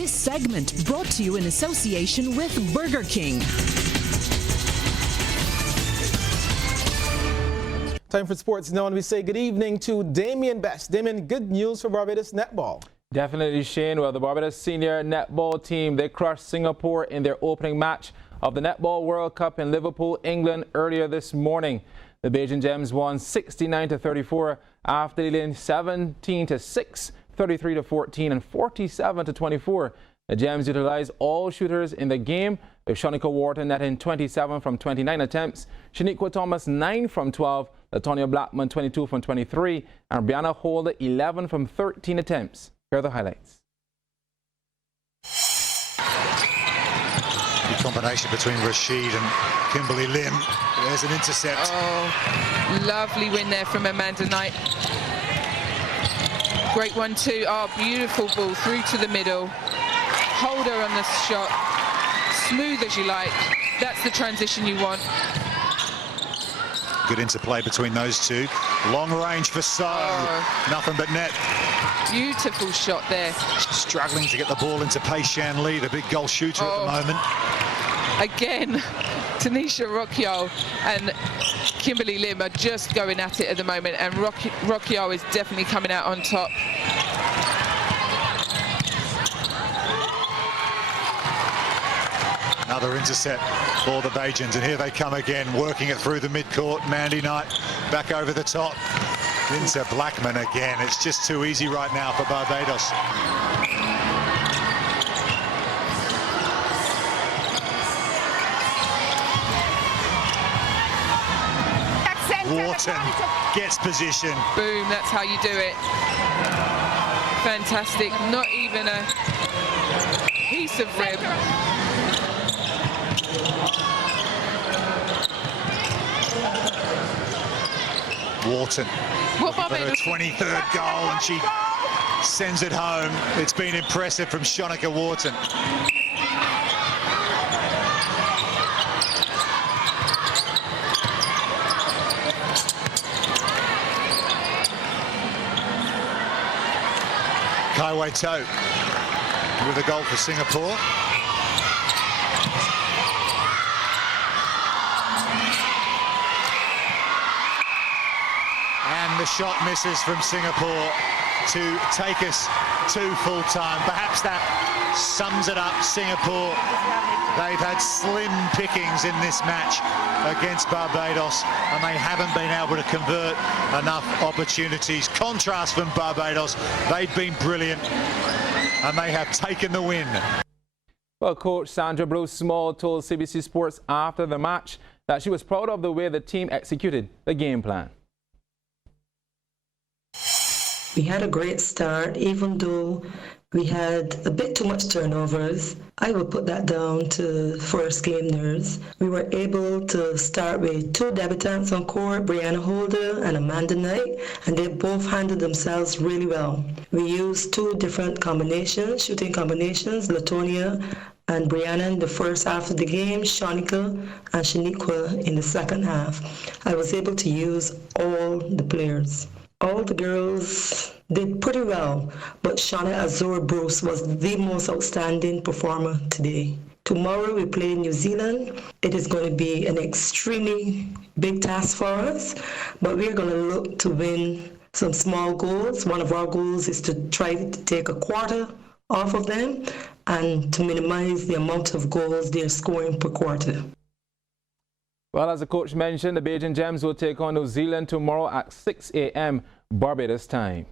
This segment brought to you in association with Burger King. Time for sports now, and we say good evening to Damien Best. Damien, good news for Barbados netball. Definitely, Shane. Well, the Barbados senior netball team, they crushed Singapore in their opening match of the Netball World Cup in Liverpool, England earlier this morning. The Beijing Gems won 69-34 after leading 17-6, 33-14 and 47-24. The Gems utilized all shooters in the game, with Shanika Wharton netting 27 from 29 attempts, Shaniqua Thomas 9 from 12, Latonia Blackman 22 from 23, and Brianna Holder 11 from 13 attempts. Here are the highlights. The combination between Rashid and Kimberly Lim. There's an intercept. Oh, lovely win there from Amanda Knight. Great one too. Oh, beautiful ball through to the middle. Hold her on the shot. Smooth as you like. That's the transition you want. Good interplay between those two. Long range for So. Oh. Nothing but net. Beautiful shot there. Struggling to get the ball into Pei Shan Lee, the big goal shooter at the moment. Again, Tanisha Rockyo and Kimberly Lim are just going at it at the moment, and Rockyo is definitely coming out on top. Another intercept for the Bajans, and here they come again, working it through the midcourt. Mandy Knight back over the top. Into Blackman again. It's just too easy right now for Barbados. Wharton gets position. Boom, that's how you do it. Fantastic. Not even a piece of rib. Wharton for her 23rd goal, and she sends it home. It's been impressive from Shanika Wharton. Kai Wai To with a goal for Singapore. And the shot misses from Singapore to take us to full time. Perhaps that sums it up. Singapore, they've had slim pickings in this match against Barbados, and they haven't been able to convert enough opportunities. Contrast from Barbados, they've been brilliant, and they have taken the win. Well, Coach Sandra Bruce-Small told CBC Sports after the match that she was proud of the way the team executed the game plan. We had a great start, even though we had a bit too much turnovers. I would put that down to first game nerves. We were able to start with two debutants on court, Brianna Holder and Amanda Knight, and they both handled themselves really well. We used two different combinations, shooting combinations, Latonia and Brianna in the first half of the game, Shanika and Shaniqua in the second half. I was able to use all the players. All the girls did pretty well, but Shauna Azor-Bruce was the most outstanding performer today. Tomorrow we play New Zealand. It is going to be an extremely big task for us, but we're going to look to win some small goals. One of our goals is to try to take a quarter off of them and to minimize the amount of goals they're scoring per quarter. Well, as the coach mentioned, the Beijing Gems will take on New Zealand tomorrow at 6 a.m. Barbados time.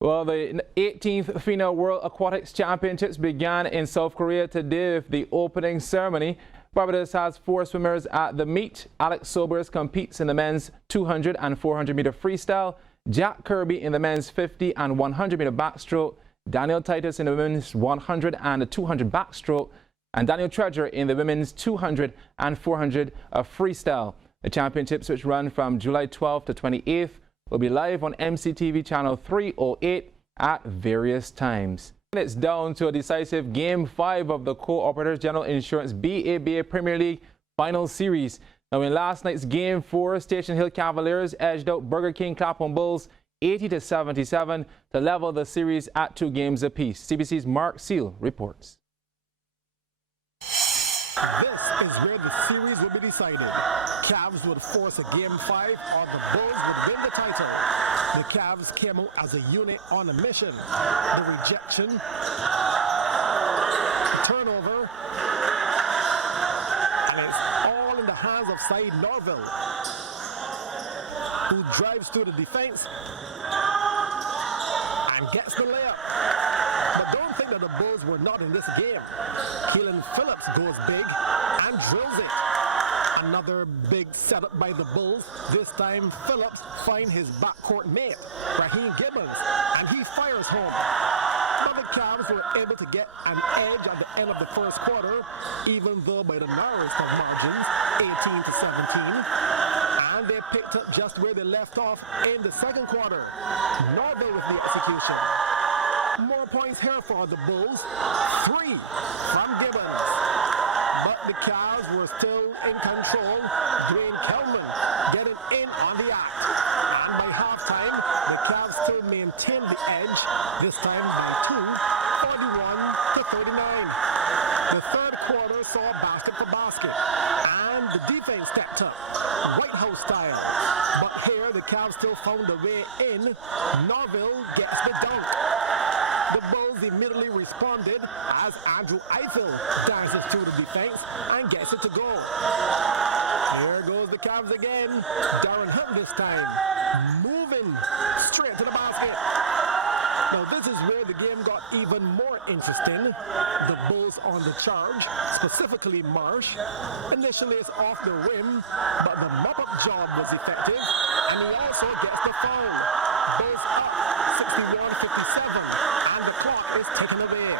Well, the 18th FINA World Aquatics Championships began in South Korea today with the opening ceremony. Barbados has 4 swimmers at the meet. Alex Sobers competes in the men's 200 and 400 meter freestyle. Jack Kirby in the men's 50 and 100 meter backstroke. Daniel Titus in the women's 100 and 200 backstroke. And Daniel Treasure in the women's 200 and 400 freestyle. The championships, which run from July 12th to 28th, will be live on MCTV channel 308 at various times. And it's down to a decisive Game 5 of the Co-operators General Insurance BABA Premier League Final Series. Now, in last night's Game 4, Station Hill Cavaliers edged out Burger King Clapham Bulls 80-77 to level the series at 2 games apiece. CBC's Mark Seal reports. This is where the series will be decided. Cavs would force a Game 5 or the Bulls would win the title. The Cavs came out as a unit on a mission. The rejection, the turnover, and it's all in the hands of Said Norville, who drives through the defense and gets the layup. But don't think that the Bulls were not in this game. Keelan Phillips goes big and drills it. Another big setup by the Bulls. This time Phillips finds his backcourt mate, Raheem Gibbons, and he fires home. But the Cavs were able to get an edge at the end of the first quarter, even though by the narrowest of margins, 18-17. And they picked up just where they left off in the second quarter. Norville with the execution. More points here for the Bulls. 3 from Gibbons. But the Cavs were still in control. Dwayne Kelman getting in on the act. And by halftime, the Cavs still maintained the edge, this time by 2, 41-39. The third quarter saw basket for basket. And the defense stepped up, White House style. But here, the Cavs still found a way in. Norville gets the dunk. The Bulls immediately responded as Andrew Eiffel dances through the defense and gets it to go. Here goes the Cavs again. Darren Hunt this time, moving straight to the basket. Now this is where the game got even more interesting. The Bulls on the charge, specifically Marsh. Initially it's off the rim, but the mop-up job was effective, and he also gets the foul. Bulls up 61-57, and the clock is taken away.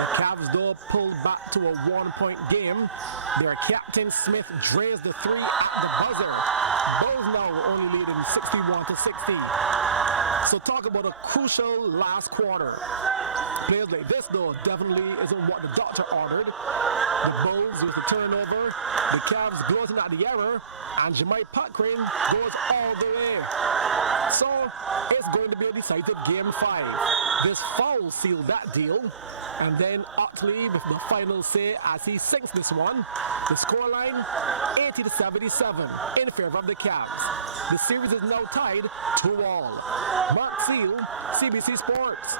The Cavs, though, pulled back to a 1-point game. Their captain Smith drains the 3 at the buzzer. Bulls now only leading 61-60. So talk about a crucial last quarter. Players like this, though, definitely isn't what the doctor ordered. The Bulls with the turnover, the Cavs gloating at the error, and Jemai Paquin goes all the way. So it's going to be a decisive Game 5. This foul sealed that deal. And then Otley with the final say as he sinks this one. The scoreline 80-77 in favor of the Cavs. The series is now tied 2-2. Mark Seal, CBC Sports.